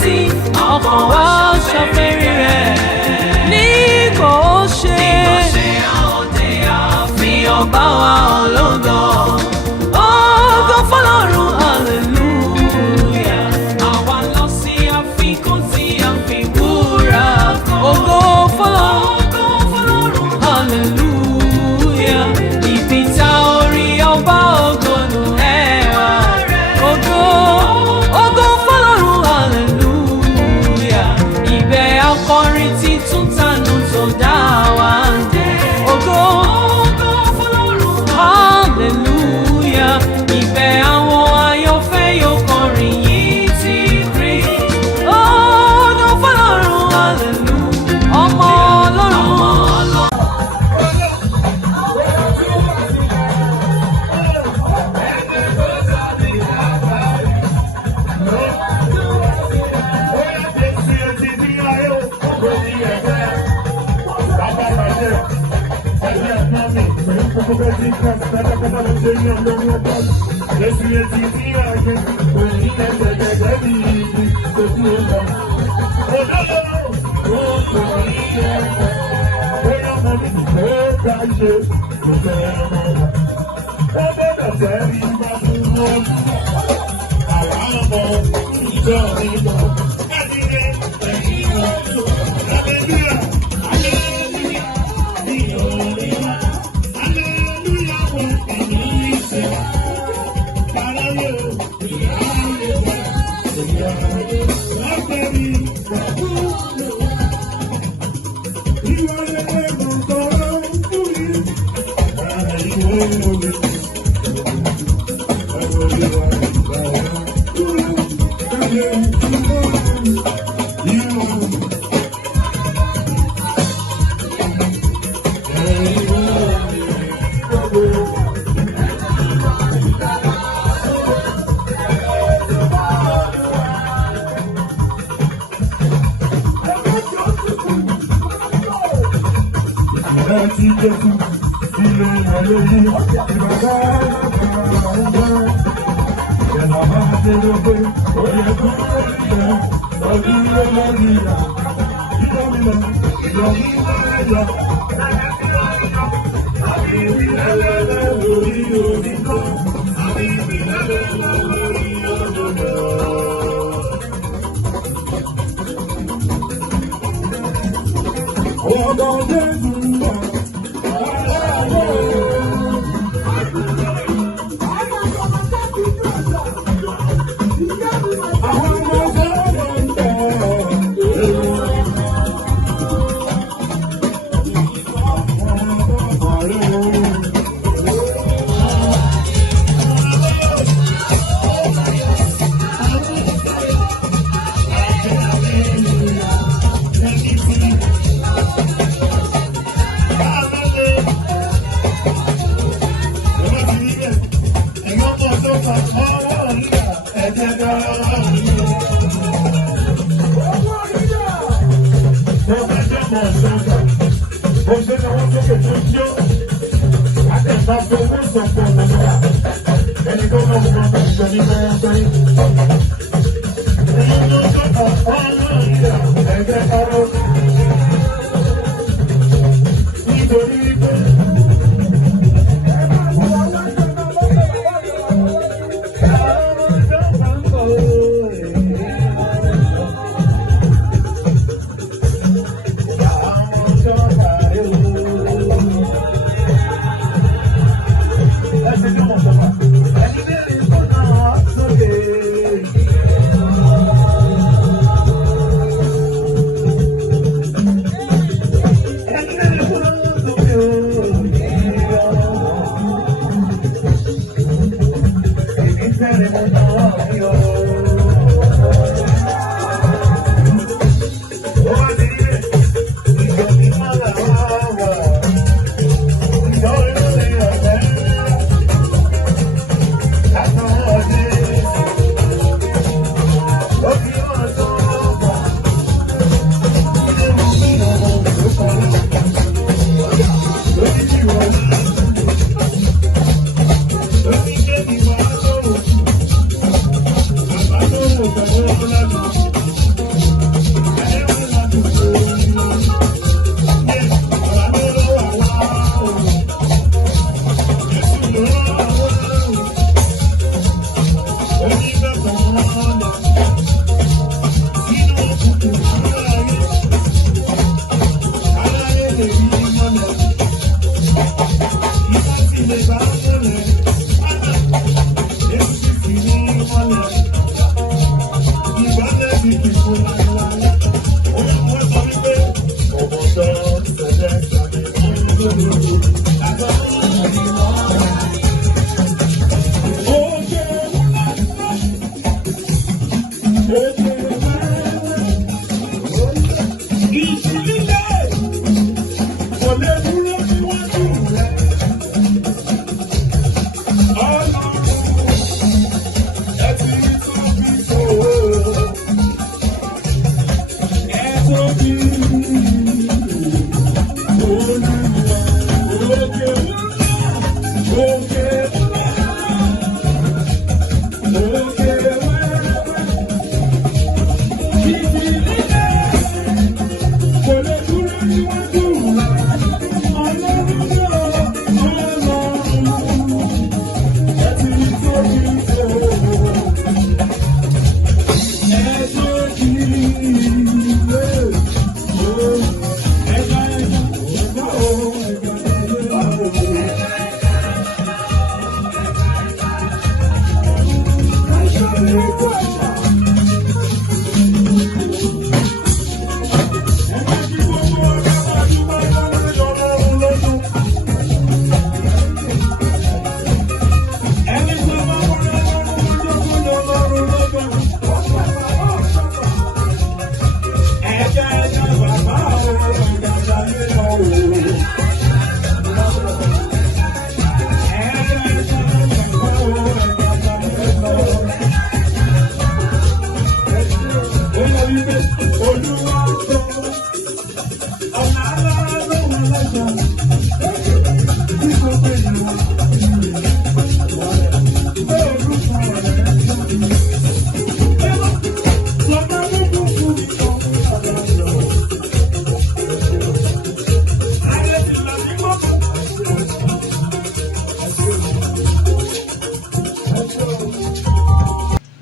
sí ọkàn wa ṣàfẹ́rí rẹ̀ ní kò ṣe àòdè àfihàn bá wa ológo. Ògo fọ́lọ́run hallelujah. Àwa lọ sí àfikún tí a fi wúrà kan. Ògo fọ́lọ́run hallelujah. Ibi tá orí ọba ògo nù ẹwà rẹ̀. Ògo fọ́lọ́run hallelujah. Ibẹ̀ akọrin títún tànù tó dá wa dé. Ògo fọ́lọ́run hallelujah. Ibẹ̀ àwọn ayọ̀fẹ́ yóò kọrin yìí ti rí. Ògo fọ́lọ́run hallelujah. Ọmọ Ọlọ́run.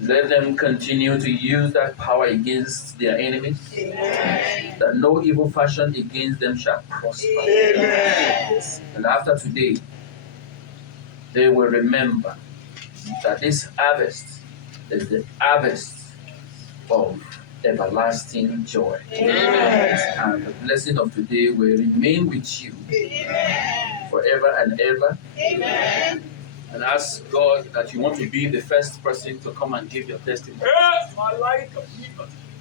Let them continue to use that power against their enemies. Amen. That no evil fashion against them shall prosper. Amen. And after today, they will remember that this harvest is the harvest of everlasting joy. Amen. And the blessing of today will remain with you forever and ever. Amen. And ask God that you want to be the first person to come and give your testimony.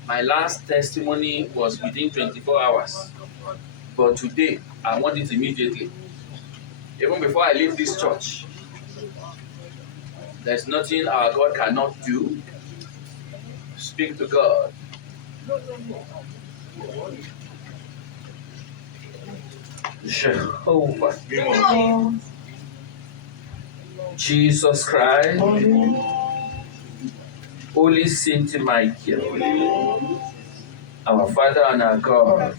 My last testimony was within 24 hours. But today, I want it immediately. Even before I leave this church, there's nothing our God cannot do. Speak to God. Jehovah. Jesus Christ. Holy Saint Michael. Our Father and our God.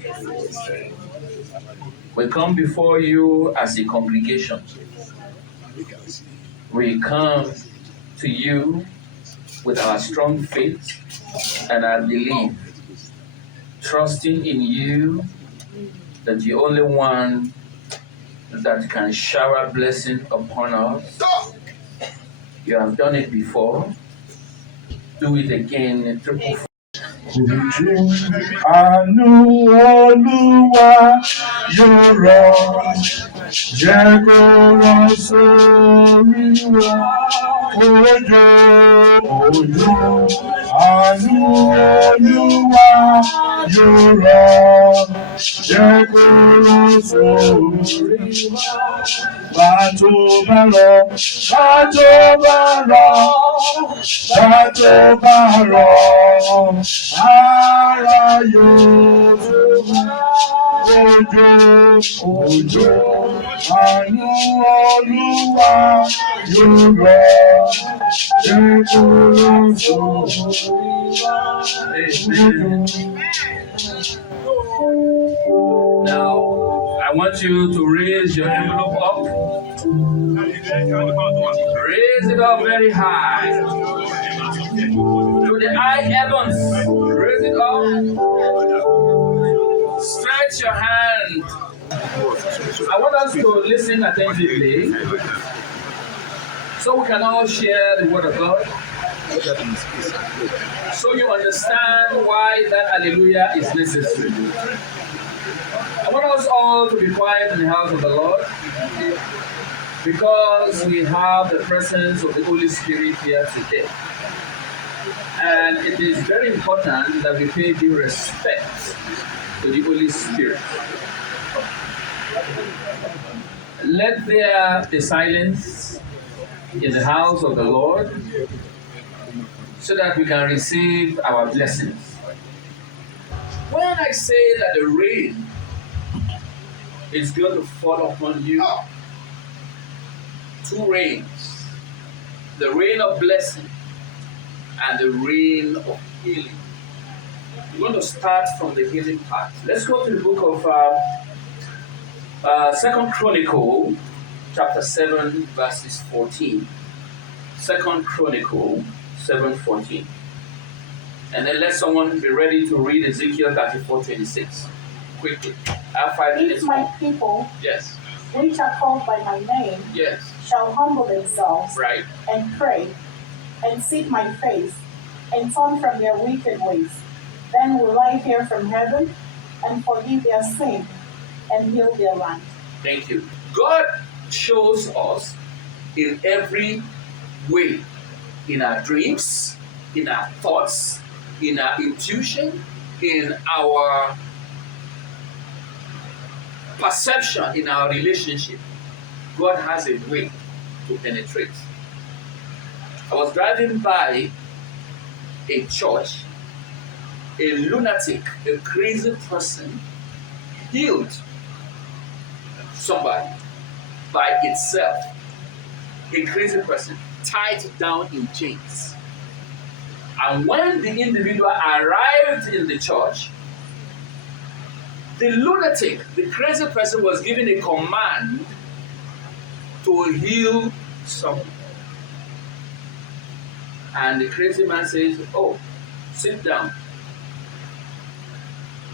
We come before you as a congregation. We come to you with our strong faith and our belief, trusting in you that the only one that can shower blessing upon us. You have done it before. Do it again in triple. Àánú Olúwa yóò rọ̀, jẹ́ kó rọ̀ sórí wa. Òjò àánú Olúwa yóò rọ̀, jẹ́ kó rọ̀ sórí wa. Bàtò bá rọ̀, ara yóò òjò àánú Olúwa yóò rọ̀, jẹ́ kó rọ̀ sórí wa. Now, I want you to raise your envelope up. Raise it up very high. To the high heavens. Raise it up. Stretch your hand. I want us to listen attentively so we can all share the word of God. So you understand why that hallelujah is necessary. I want us all to be quiet in the house of the Lord because we have the presence of the Holy Spirit here today. And it is very important that we pay due respect to the Holy Spirit. Let there be silence in the house of the Lord so that we can receive our blessings. When I say that the rain is going to fall upon you, two rains, the rain of blessing and the rain of healing. We're going to start from the healing part. Let's go to the book of 2 Chronicle, chapter 7, verses 14. 2 Chronicle 7:14. And then let someone be ready to read Ezekiel 34:26. Quickly. I have 5 minutes. If my people, Yes. which are called by my name, Yes. shall humble themselves Right. and pray and seek my face and turn from their wicked ways, then will I hear from heaven and forgive their sin and heal their land. Thank you. God shows us in every way, in our dreams, in our thoughts, in our intuition, in our perception, in our relationship. God has a way to penetrate. I was driving by a church, a lunatic, a crazy person healed somebody by itself. A crazy person tied down in chains. And when the individual arrived in the church, the lunatic, the crazy person, was given a command to heal someone. And the crazy man says, "Oh, sit down.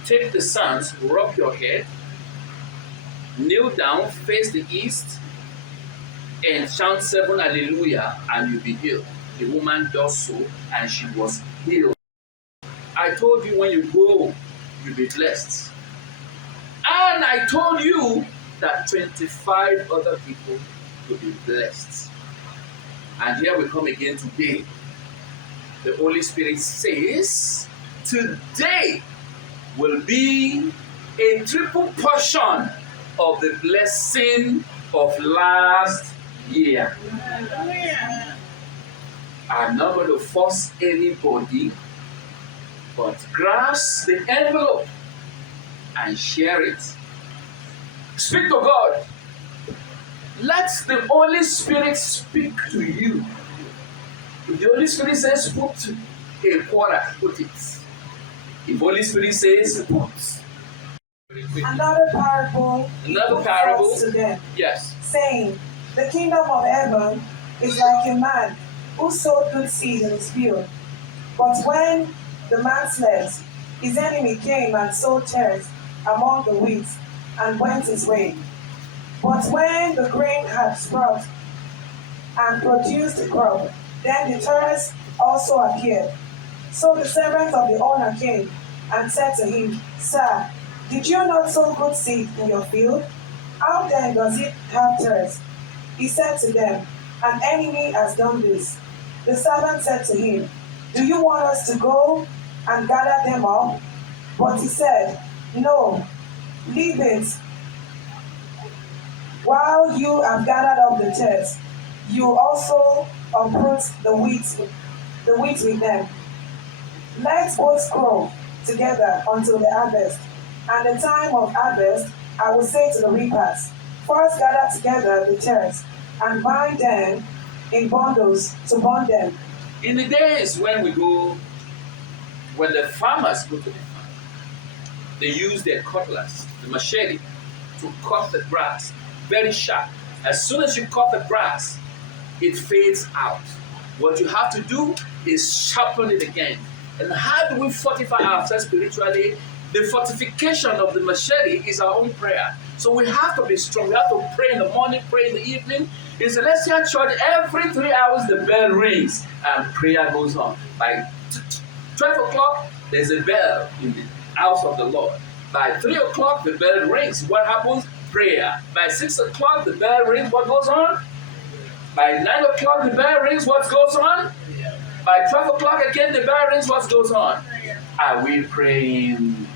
Take the sands, rub your head, kneel down, face the east, and chant 7 hallelujah, and you'll be healed." The woman does so, and she was healed. I told you when you go, you'll be blessed. And I told you that 25 other people will be blessed. And here we come again today. The Holy Spirit says, today will be a triple portion of the blessing of last year. I'm not going to force anybody, but grasp the envelope and share it. Speak to God. Let the Holy Spirit speak to you. If the Holy Spirit says put a quarter, put it. If the Holy Spirit says put. Another parable to them, Yes. saying, the kingdom of heaven is like a man who sowed good seed in his field. But when the man slept, his enemy came and sowed tares among the wheat and went his way. But when the grain had sprouted and produced a crop, then the tares also appeared. So the servant of the owner came and said to him, "Sir, did you not sow good seed in your field? How then does it have tares?" He said to them, "An enemy has done this." The servant said to him, "Do you want us to go and gather them up?" But he said, "No, leave it. While you have gathered up the tares, you also uproot the wheat with them. Let both grow together until the harvest. And the time of harvest, I will say to the reapers, first gather together the tares and bind them in bundles to burn them." In the days when the farmers go to the farm, they use their cutlass, the machete, to cut the grass very sharp. As soon as you cut the grass, it fades out. What you have to do is sharpen it again. And how do we fortify ourselves spiritually? The fortification of the machete is our own prayer. So we have to be strong. We have to pray in the morning, pray in the evening. In Celestial Church, every 3 hours the bell rings and prayer goes on. By 12 o'clock, there's a bell in the house of the Lord. By 3 o'clock, the bell rings. What happens? Prayer. By 6 o'clock, the bell rings. What goes on? By 9 o'clock, the bell rings. What goes on? By 12 o'clock again, the bell rings. What goes on? Are we praying?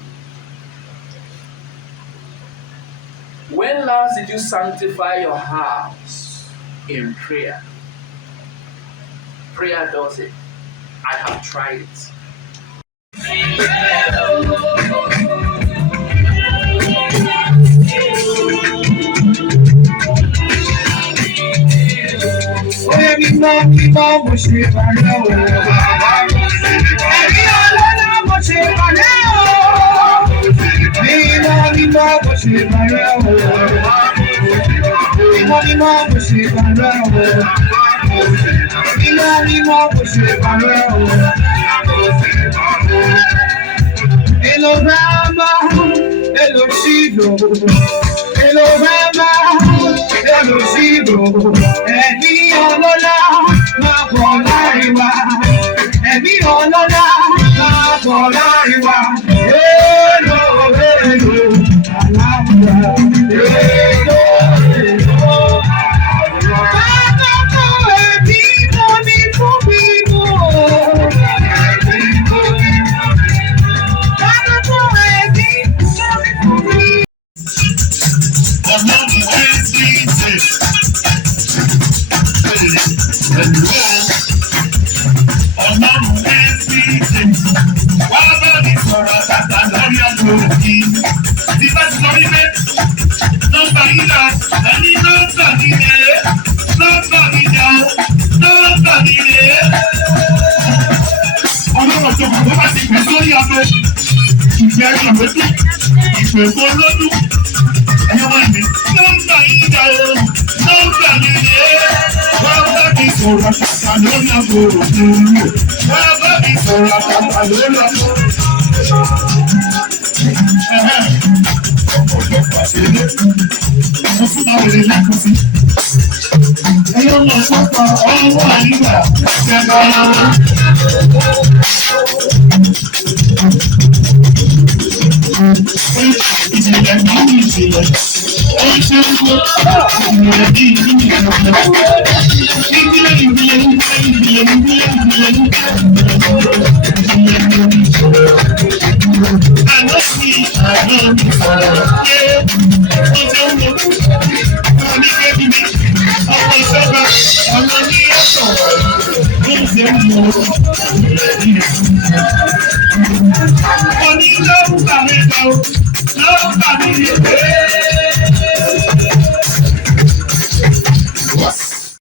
When last did you sanctify your house in prayer? Prayer does it. I have tried it. Hello, Rama, hello, Shido. Hello, Rama, hello, Shido. Ẹ̀mí ọlọ́lá máa bọ̀ láàrin wa. Ẹ̀mí ọlọ́lá máa bọ̀ láàrin wa. Hello, hello, aláwọ̀. Hello, hello. Bàbá kò ẹ̀mí mo ní fún mi mọ́.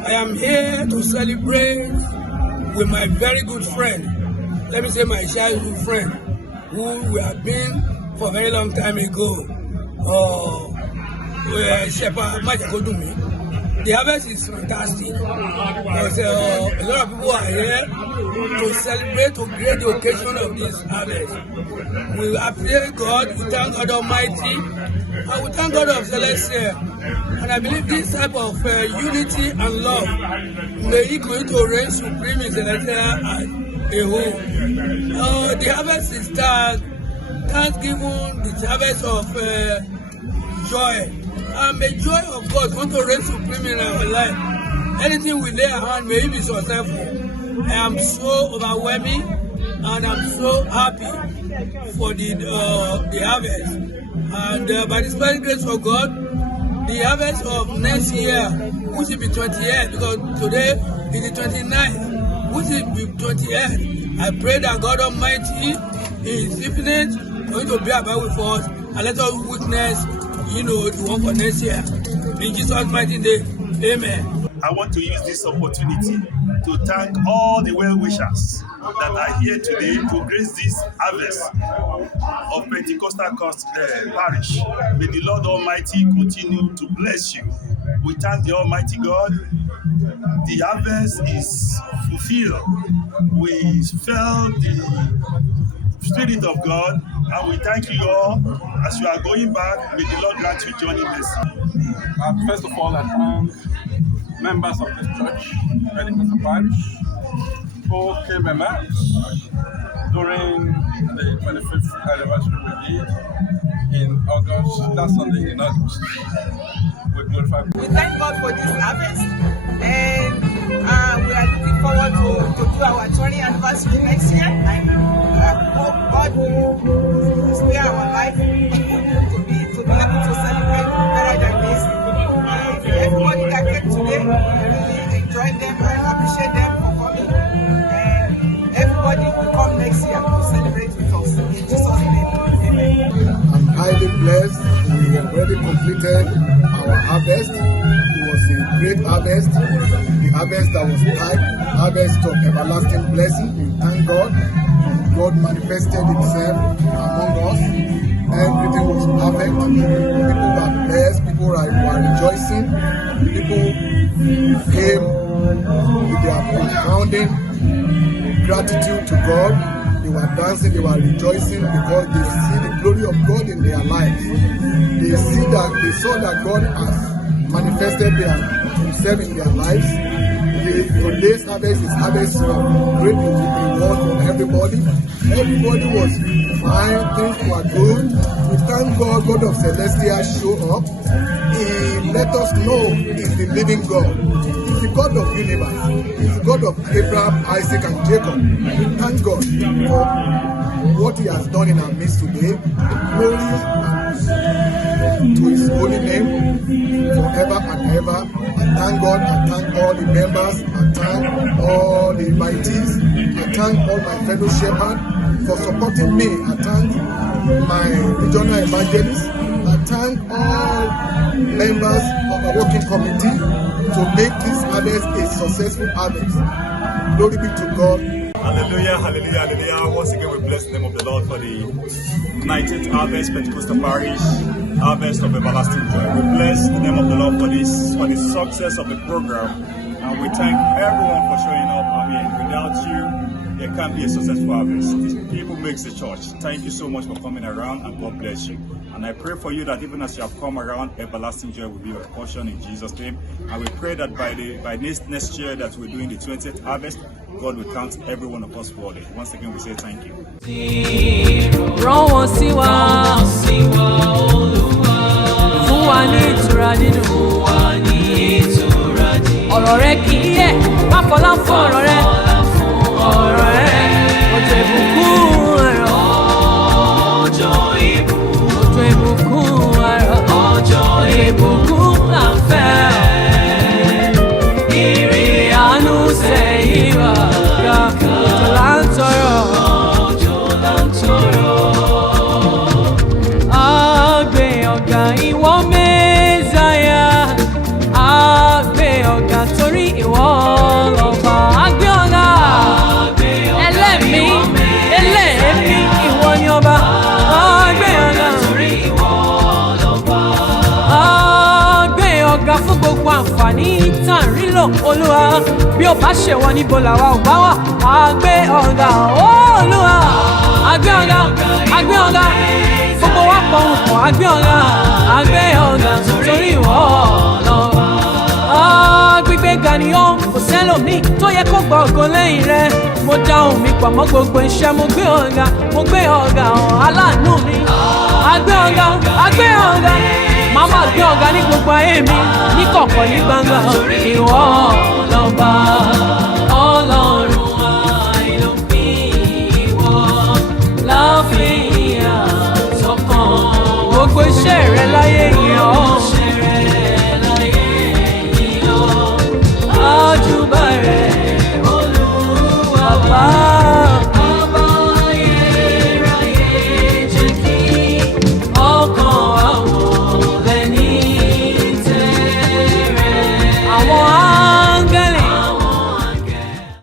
I am here to celebrate with my very good friend, let me say my childhood friend, who we have been for a very long time ago. Shepherd Majakodumi. The harvest is fantastic. Because, a lot of people are here to celebrate, to create the occasion of this harvest. We appreciate God, we thank God Almighty, and we thank God of Celestial. And I believe this type of unity and love may equal to reign supreme in Celestial as a whole. The harvest is Thanksgiving, the harvest of joy. And may joy of God want to reign supreme in our life. Anything we lay our hand, may it be successful. I am so overwhelming and I'm so happy for the harvest. And by the special grace of God, the harvest of next year, which will be 28th, because today is the 29th, which will be 28th. I pray that God Almighty is infinite, going to be about with us, and let us witness, the one for next year. In Jesus' mighty name, amen. I want to use this opportunity to thank all the well-wishers that are here today to grace this harvest of Pentecostal parish. May the Lord Almighty continue to bless you. We thank the Almighty God. The harvest is fulfilled. We felt the Spirit of God, and we thank you all. As you are going back, may the Lord grant you journey mercy. First of all, I thank members of this church, Pentecostal parish, who came and met during the 25th anniversary we did in August. That's Sunday in August. We glorify God. We thank God for this harvest, and We are looking forward to do our 20th anniversary next year. And hope God will spare our life to be able to celebrate better than this. Everybody that came today, we really enjoyed them and appreciate them for coming. And everybody will come next year to celebrate with us. In Jesus' name, amen. I'm highly blessed. We have already completed our harvest. It was a great harvest. The harvest that was typed, harvest of everlasting blessing. We thank God. God manifested himself among us. Everything was perfect. People were blessed. People were rejoicing. People came with their pounding gratitude to God. They were dancing, they were rejoicing because they see the glory of God in their lives. They saw that God has manifested himself in their lives. Today's harvest is harvest of great reward from everybody. Everybody was fine, things were good. We thank God, God of Celestia show up. He let us know he's the living God. He's the God of universe. He's the God of Abraham, Isaac, and Jacob. We thank God for what he has done in our midst today. Glory to his holy name forever and ever. I thank God, I thank all the members, I thank all the invitees, I thank all my fellow shepherds for supporting me. I thank my regional evangelists, I thank all members of the working committee to make this harvest a successful harvest. Glory be to God. Hallelujah, hallelujah, hallelujah. Once again, we bless the name of the Lord for the 19th Harvest Pentecostal Parish, Harvest of Everlasting Joy. We bless the name of the Lord for the success of the program, and we thank everyone for showing up. I mean, without you, there can't be a successful harvest. People makes the church. Thank you so much for coming around, and God bless you. And I pray for you that even as you have come around, everlasting joy will be your portion in Jesus' name. And we pray that by next year that we're doing the 20th harvest, God will count every one of us worthy. Once again, we say thank you. Rán wọn sí wa Olúwa, fún wa ní ìtura nínú ọ̀rọ̀ rẹ kì í yẹ̀, má fọlá fún ọ̀rọ̀ rẹ, òjò ìbùkún ẹ̀rọ, òjò ìbùkún ẹ̀rọ, òjò ìbùkún là ń fẹ́, ìrì àánú sẹ́yìn wá, òjò là ń tọrọ. Ìwọ Mẹ́sáyà, àgbé ọ̀gá torí ìwọ lọ́ba. Àgbé ọ̀gá, ẹlẹ́mí, ìwọ ni ọba. Àgbé ọ̀gá torí ìwọ lọ́ba. Àgbé ọ̀gá fún gbogbo àǹfààní tá à ń rí lò, Olúwa. Bí ó bá ṣe wọ níbo làwa ò bá wà. Àgbé ọ̀gá, Olúwa. Àgbé ọ̀gá, àgbé ọ̀gá. Gbogbo wa pọ̀ ń pọ̀, àgbé ọ̀gá torí ìwọ lọ́ba. Gbígbéga ni ó kò sẹ́lòmíì tó yẹ kó gba ògo lẹ́yìn rẹ. Mo dá ohùn mi pọ̀ mọ́ gbogbo iṣẹ́, mo gbé ọ̀gá hàn aláàánú mi. Àgbé ọ̀gá, màmá gbé ọ̀gá ní gbogbo ayé mi, ní kọ̀kọ̀ ní gbangba, ìwọ lọ́ba.